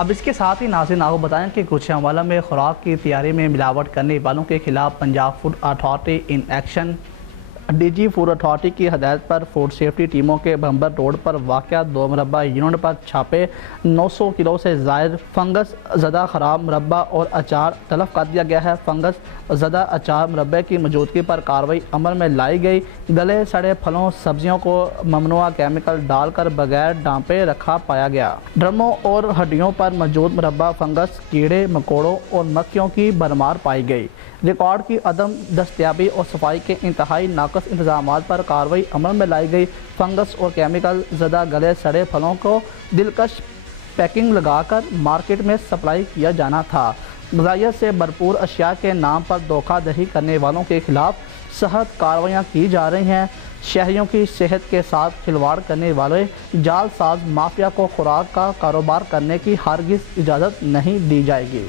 اب اس کے ساتھ ہی ناظرین آپ کو بتائیں کہ گوجرانوالہ میں خوراک کی تیاری میں ملاوٹ کرنے والوں کے خلاف Punjab food authority in action. D G food authority کی ہدایت پر فوڈ سیفٹی ٹیموں کے بھمبر روڈ پر واقع 2 مربع یونٹ پر چھاپے 900 کلو سے زائد فنگس زدہ خراب مربع اور اچار تلف کر دیا گیا ہے۔ فنگس زدہ اچار مربع کی موجودگی پر کارروائی عمل میں لائی گئی۔ گلے سڑے پھلوں سبزیوں کو ممنوعہ کیمیکل ڈال کر بغیر ڈھانپے رکھا پایا گیا۔ ڈرموں اور ہڈیوں پر موجود مربع فنگس کیڑے مکوڑوں اور مکھیوں کی بھرمار پائی گئی۔ ریکارڈ کی عدم دستیابی اور صفائی کے انتہائی ناقص انتظامات پر کارروائی عمل میں لائی گئی۔ فنگس اور کیمیکل زدہ گلے سڑے پھلوں کو دلکش پیکنگ لگا کر مارکیٹ میں سپلائی کیا جانا تھا۔ غذائیت سے بھرپور اشیاء کے نام پر دھوکہ دہی کرنے والوں کے خلاف سخت کارروائیاں کی جا رہی ہیں۔ شہریوں کی صحت کے ساتھ کھلواڑ کرنے والے جعل ساز مافیا کو خوراک کا کاروبار کرنے کی ہرگز اجازت نہیں دی جائے گی۔